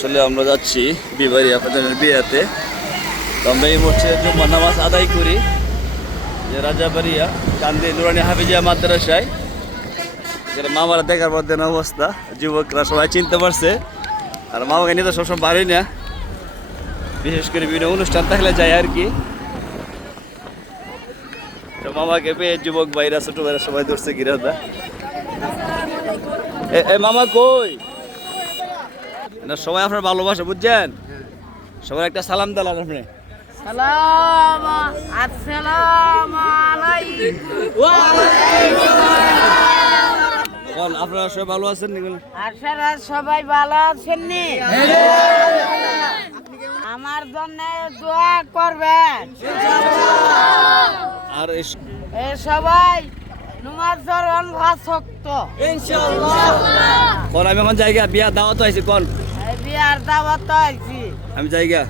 আসলে আমরা যাচ্ছি বিবাড়ি আপনাদের বিয়েতে। তো আমরা এই মসজিদে জুম্মার নামাজ আদায় করি যে রাজাবাড়িয়া কান্দি নুরানি হাফিজিয়া মাদ্রাসায়। যেটা মামারা দেখার পর দেন অবস্থা, যুবকরা সবাই চিনতে পারছে। আর মামাকে নিয়ে তো সবসময় বাড়ি না, বিশেষ করে বিভিন্ন অনুষ্ঠান থাকলে যায় আর কি। তো মামাকে পেয়ে যুবক ভাইরা ছোট ভাইরা সবাই ধরছে গিরাদা। এ মামা কই না, সবাই আপনার ভালোবাসা বুঝছেন। সবাই একটা সালাম দিলাম আপনি। সালাম আসসালামু আলাইকুম। আপনারা সবাই ভালো আছেন? আপনারা সবাই ভালো আছেন নি? আমার জন্য দোয়া করবেন। আর এ সবাই নামাজ ধরন ভাষক্ত কোন আমি এখন জায়গা বিয়া দাওয়াত আইছি কোন বিয়ার দাওয়াত আইছি আমি জায়গা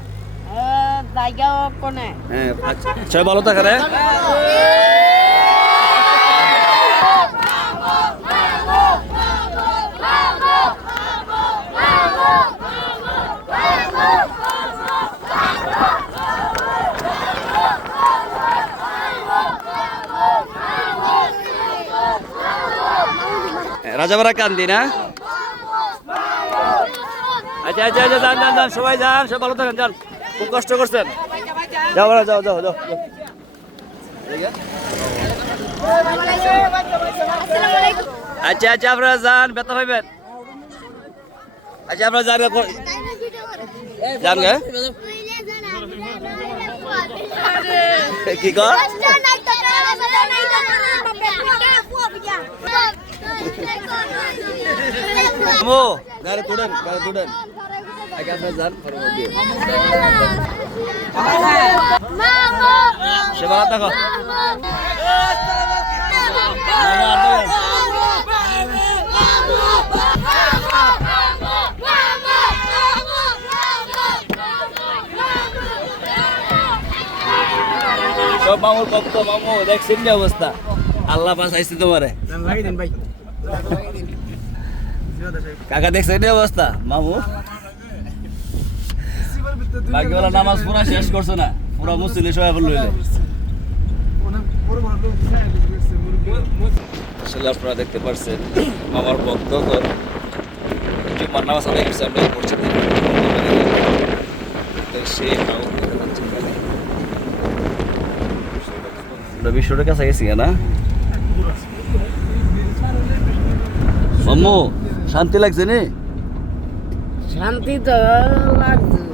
জায়গা কোনে। হ্যাঁ আচ্ছা, সবাই ভালো থাকেন। রাজাবাড়া কান্দি না? আচ্ছা আচ্ছা আচ্ছা, যান যান যান, সবাই যান, সবাই ভালো থাকেন, যান। খুব কষ্ট করছেন, যাও যাও যাও যাও। আচ্ছা আচ্ছা, আপনারা যান, ব্যথা পাইবেন। আচ্ছা আপনারা যান, যান গে কি কর গাড়ি তুলেন, গাড়ি তুলেন। আগে আপনারা যান, সে ভালো থাকো। সব মামুর ভক্ত, মামু দেখছেন কি অবস্থা, আল্লাহ বাঁচাইছে তোমারে। কাকা দেখছেন কি অবস্থা মামু, বাকিওয়ালা নামাজ পুরা শেষ করছো না, পুরা মুসলিম সবাই লইলে। আসলে আপনারা দেখতে পাচ্ছেন মামার ভক্ত জুম্মার নামাজ আদায় করছে। আমরা পড়ছি বিশ্বটার কাছে গেছি না মাম্মু, শান্তি লাগছে নি? শান্তি তো লাগছে।